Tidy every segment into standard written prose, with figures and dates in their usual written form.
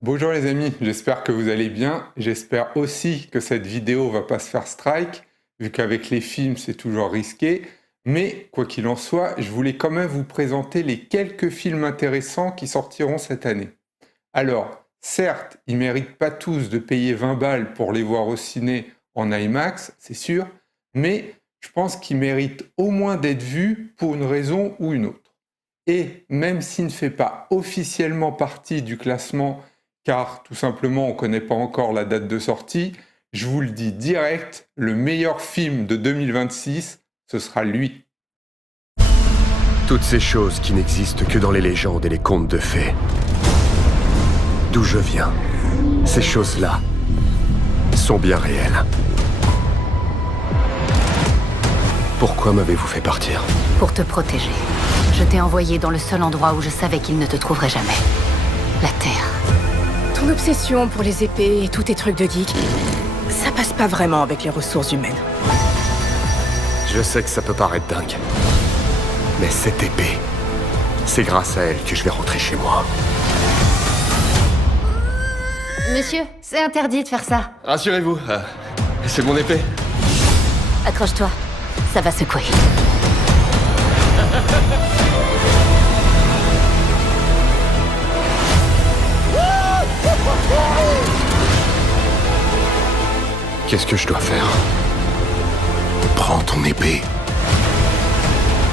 Bonjour les amis, j'espère que vous allez bien. J'espère aussi que cette vidéo va pas se faire strike, vu qu'avec les films c'est toujours risqué. Mais quoi qu'il en soit, je voulais quand même vous présenter les quelques films intéressants qui sortiront cette année. Alors, certes, ils méritent pas tous de payer 20 balles pour les voir au ciné en IMAX, c'est sûr, mais je pense qu'ils méritent au moins d'être vus pour une raison ou une autre. Et même s'il ne fait pas officiellement partie du classement, car tout simplement on ne connaît pas encore la date de sortie, je vous le dis direct, le meilleur film de 2026, ce sera lui. Toutes ces choses qui n'existent que dans les légendes et les contes de fées. D'où je viens, ces choses-là sont bien réelles. Pourquoi m'avez-vous fait partir? Pour te protéger. Je t'ai envoyé dans le seul endroit où je savais qu'il ne te trouverait jamais. La Terre. Ton obsession pour les épées et tous tes trucs de geek, ça passe pas vraiment avec les ressources humaines. Je sais que ça peut paraître dingue. Mais cette épée, c'est grâce à elle que je vais rentrer chez moi. Monsieur, c'est interdit de faire ça. Rassurez-vous, c'est mon épée. Accroche-toi, ça va secouer. Qu'est-ce que je dois faire? Prends ton épée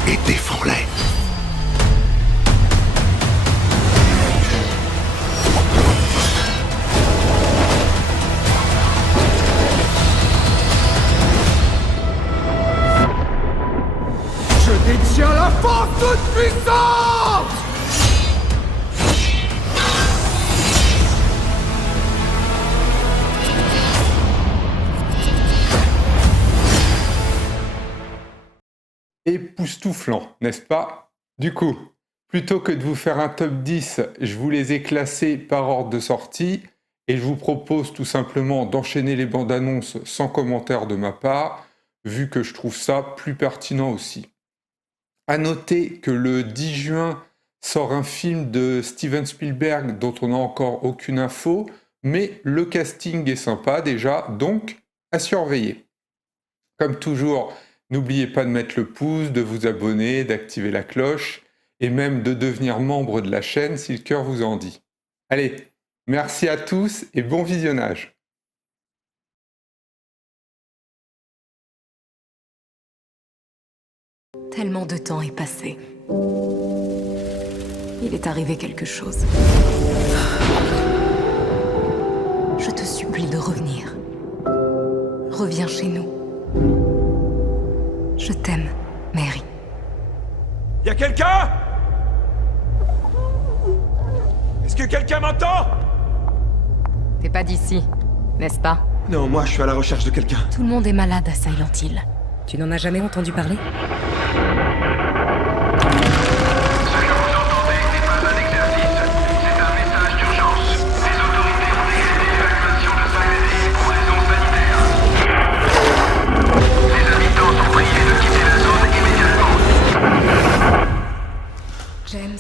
et défends-les. Je détiens la force toute puissante! Époustouflant, n'est-ce pas? Du coup, plutôt que de vous faire un top 10, je vous les ai classés par ordre de sortie et je vous propose tout simplement d'enchaîner les bandes annonces sans commentaire de ma part, vu que je trouve ça plus pertinent aussi. À noter que le 10 juin sort un film de Steven Spielberg dont on n'a encore aucune info, mais le casting est sympa déjà, donc à surveiller. Comme toujours, n'oubliez pas de mettre le pouce, de vous abonner, d'activer la cloche et même de devenir membre de la chaîne si le cœur vous en dit. Allez, merci à tous et bon visionnage. Tellement de temps est passé. Il est arrivé quelque chose. Je te supplie de revenir. Reviens chez nous. Je t'aime, Mary. Y'a quelqu'un? Est-ce que quelqu'un m'entend? T'es pas d'ici, n'est-ce pas? Non, moi je suis à la recherche de quelqu'un. Tout le monde est malade à Silent Hill. Tu n'en as jamais entendu parler? James.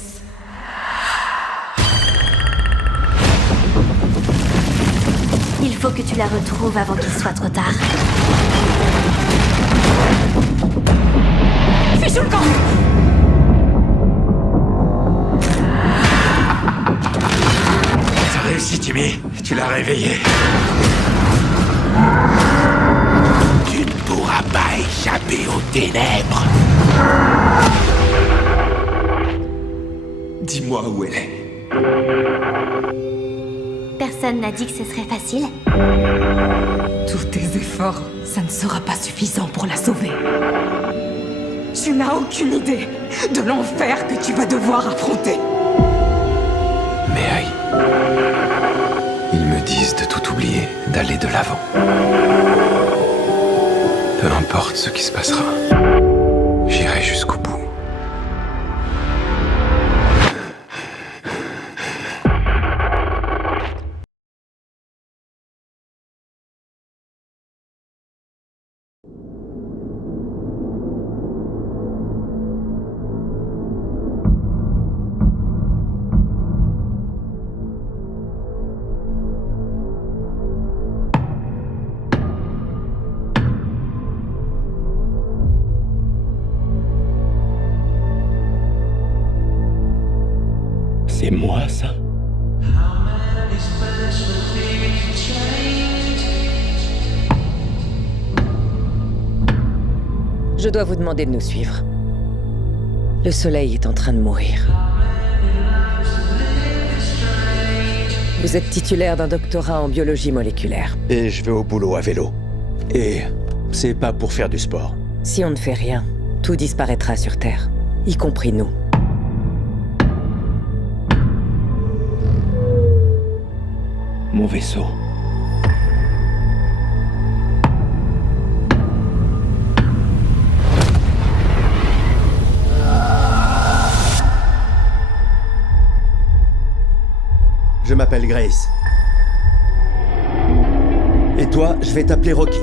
Il faut que tu la retrouves avant qu'il soit trop tard. Fichou le camp! T'as réussi, Timmy. Tu l'as réveillé. Tu ne pourras pas échapper aux ténèbres. Dis-moi où elle est. Personne n'a dit que ce serait facile. Tous tes efforts, ça ne sera pas suffisant pour la sauver. Tu n'as aucune idée de l'enfer que tu vas devoir affronter. Mary, ils me disent de tout oublier, d'aller de l'avant. Peu importe ce qui se passera, j'irai jusqu'au bout. Je dois vous demander de nous suivre. Le soleil est en train de mourir. Vous êtes titulaire d'un doctorat en biologie moléculaire. Et je vais au boulot à vélo. Et c'est pas pour faire du sport. Si on ne fait rien, tout disparaîtra sur Terre, y compris nous. Mon vaisseau. Je m'appelle Grace. Et toi, je vais t'appeler Rocky.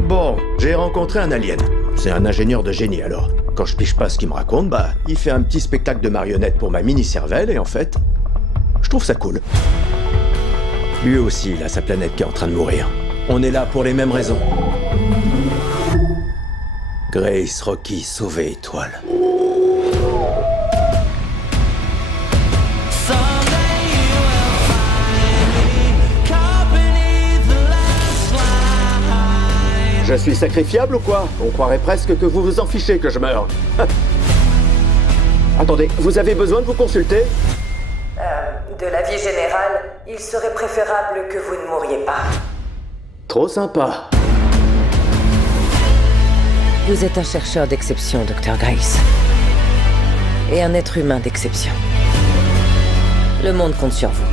Bon, j'ai rencontré un alien. C'est un ingénieur de génie alors. Quand je piche pas ce qu'il me raconte, il fait un petit spectacle de marionnettes pour ma mini-cervelle et en fait, je trouve ça cool. Lui aussi, il a sa planète qui est en train de mourir. On est là pour les mêmes raisons. Grace, Rocky, sauver étoile. Je suis sacrifiable ou quoi? On croirait presque que vous vous en fichez que je meure. Attendez, vous avez besoin de vous consulter? De l'avis général, il serait préférable que vous ne mouriez pas. Trop sympa. Vous êtes un chercheur d'exception, Dr. Grace. Et un être humain d'exception. Le monde compte sur vous.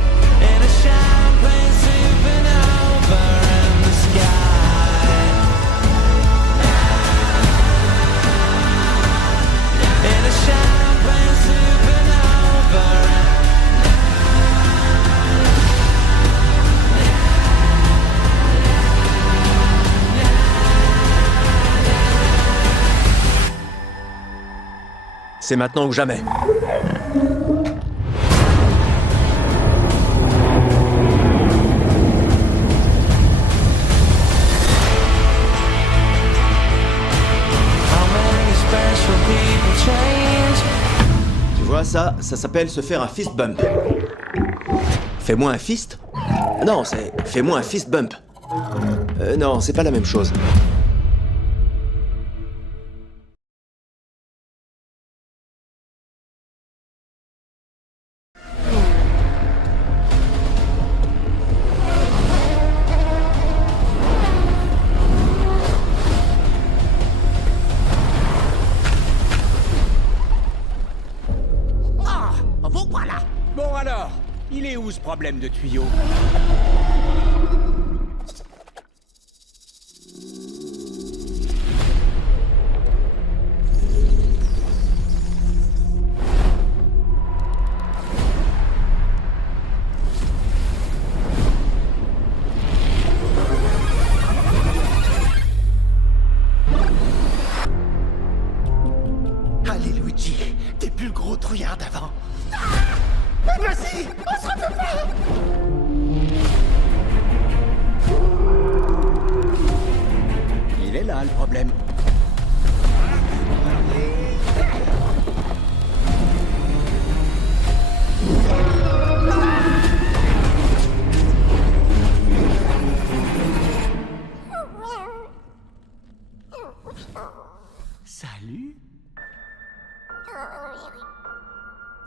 C'est maintenant ou jamais. Tu vois, ça s'appelle se faire un fist bump. Fais-moi un fist? Non, c'est fais-moi un fist bump. Non, c'est pas la même chose. Vous voilà. Bon alors, il est où ce problème de tuyau? Allez, Luigi, t'es plus le gros trouillard d'avant. Vas-y, on se refait pas. Il est là le problème. Salut.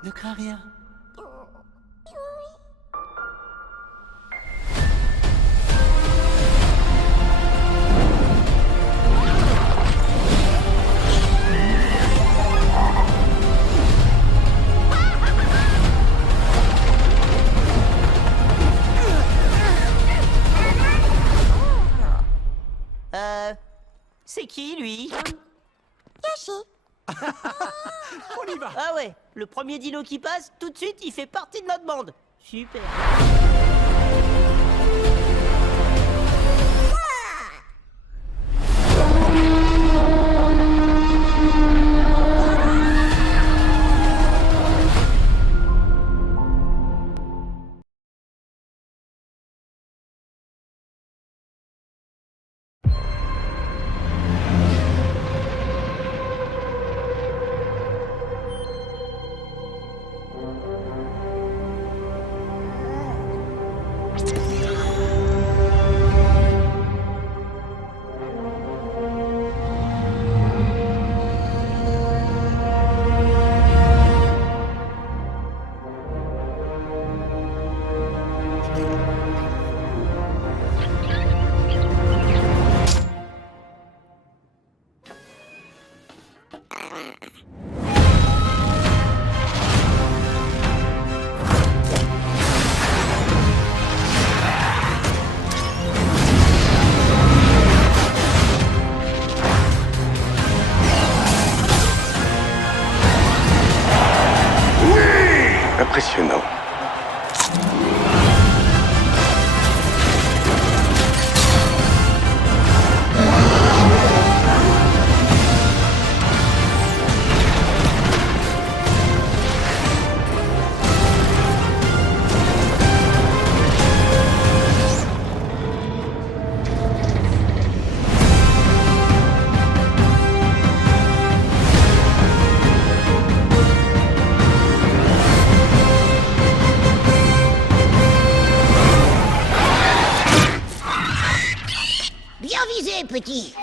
Ne crains rien. C'est qui, lui? On y va. Ah ouais, le premier dino qui passe, tout de suite, il fait partie de notre bande. Super. Inferno. Bien visé, petit.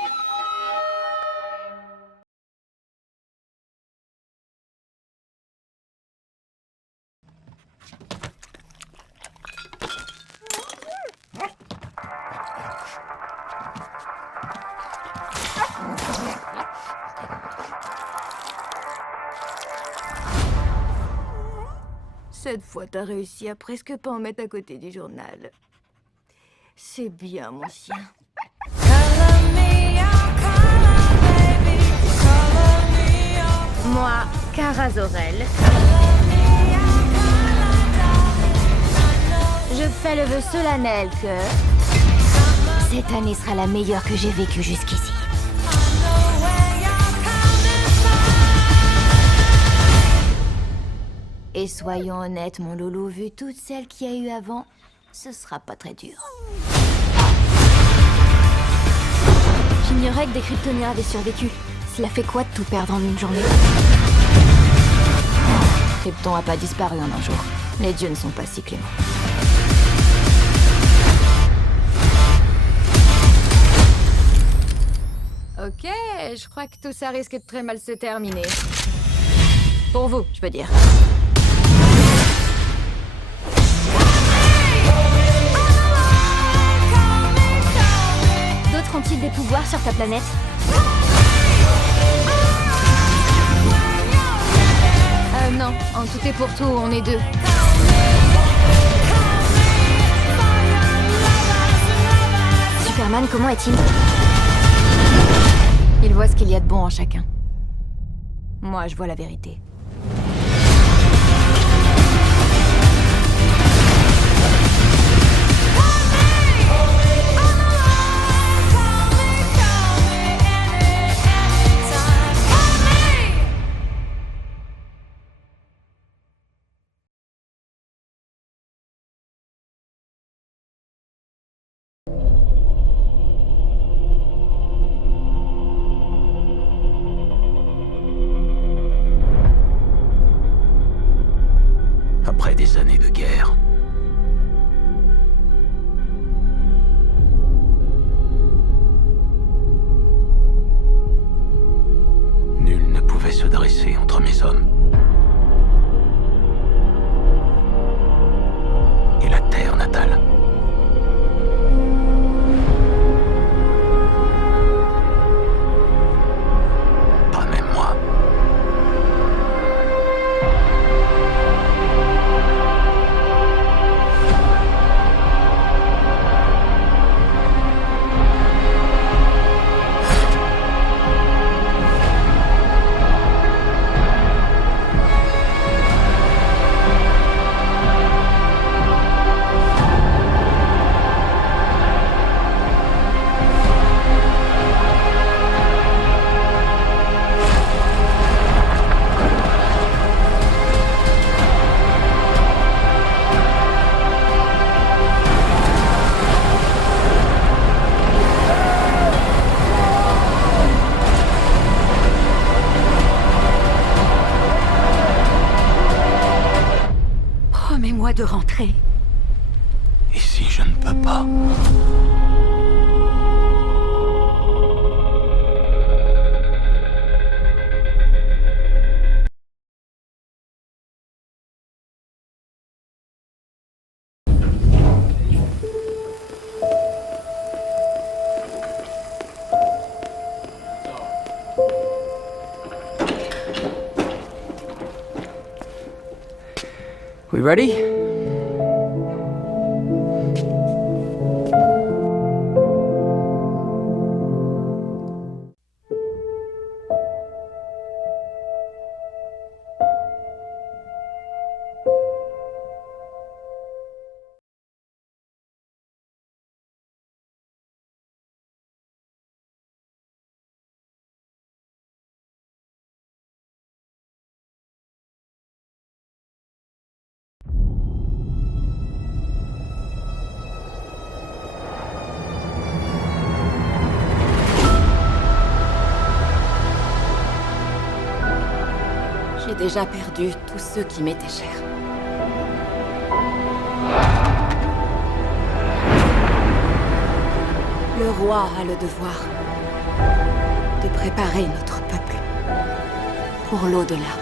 Cette fois, t'as réussi à presque pas en mettre à côté du journal. C'est bien, mon chien. Moi, Kara Zor-El, je fais le vœu solennel que cette année sera la meilleure que j'ai vécue jusqu'ici. Et soyons honnêtes, mon loulou, vu toutes celles qu'il y a eu avant, ce sera pas très dur. J'ignorais que des kryptoniens avaient survécu. Cela fait quoi de tout perdre en une journée? Krypton a pas disparu en un jour. Les dieux ne sont pas si cléments. Ok, je crois que tout ça risque de très mal se terminer. Pour vous, je veux dire. D'autres ont-ils des pouvoirs sur ta planète? Non, en tout et pour tout, on est deux. Superman, comment est-il? Il voit ce qu'il y a de bon en chacun. Moi, je vois la vérité. Après des années de guerre, nul ne pouvait se dresser entre mes hommes et la terre natale. Pas même moi. Promets-moi de rentrer. Et si je ne peux pas? We ready? déjà perdu tous ceux qui m'étaient chers. Le roi a le devoir de préparer notre peuple pour l'au-delà.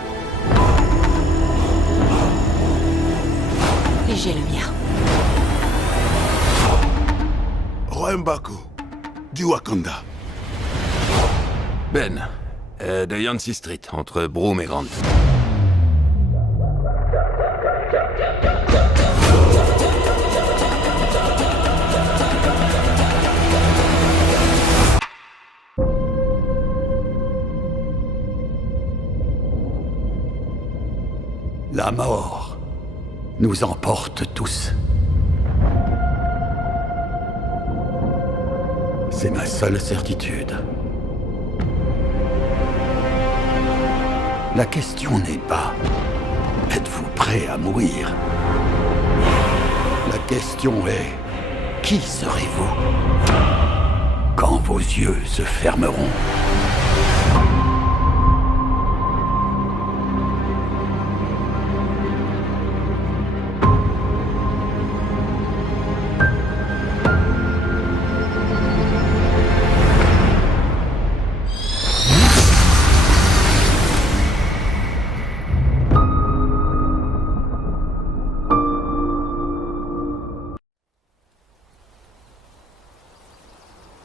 Et j'ai le mien. Roi M'Baku, du Wakanda. Ben, de Yancey Street, entre Broome et Grant. La mort nous emporte tous. C'est ma seule certitude. La question n'est pas « Êtes-vous prêt à mourir ?» La question est « Qui serez-vous quand vos yeux se fermeront ?»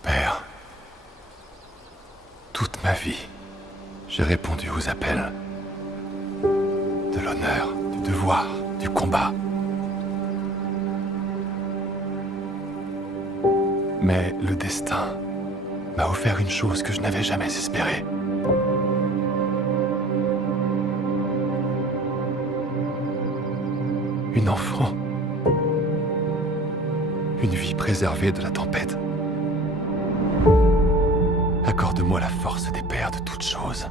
Père, toute ma vie, j'ai répondu aux appels. De l'honneur, du devoir, du combat. Mais le destin m'a offert une chose que je n'avais jamais espérée. Une enfant. Une vie préservée de la tempête. Accorde-moi la force des pères de toutes choses.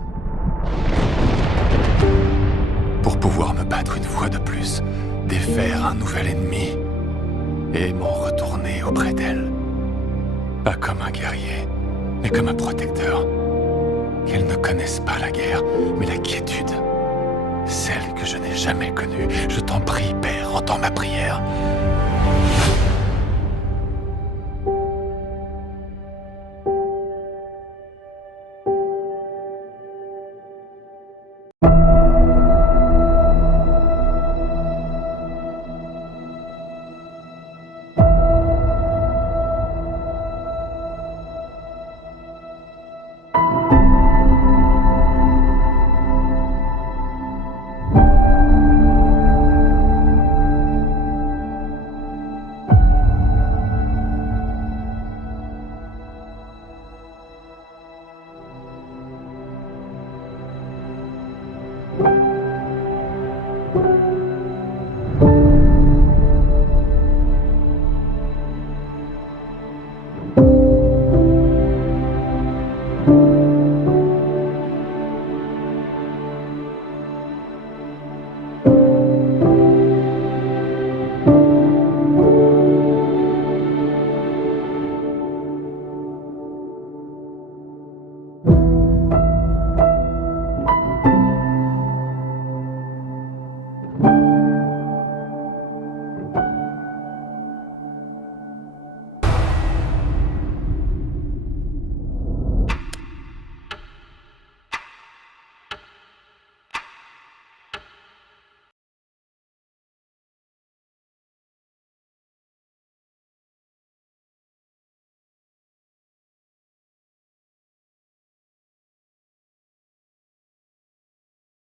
Pour pouvoir me battre une fois de plus, défaire un nouvel ennemi et m'en retourner auprès d'elle. Pas comme un guerrier, mais comme un protecteur. Qu'elles ne connaissent pas la guerre, mais la quiétude. Celle que je n'ai jamais connue. Je t'en prie, Père, entends ma prière.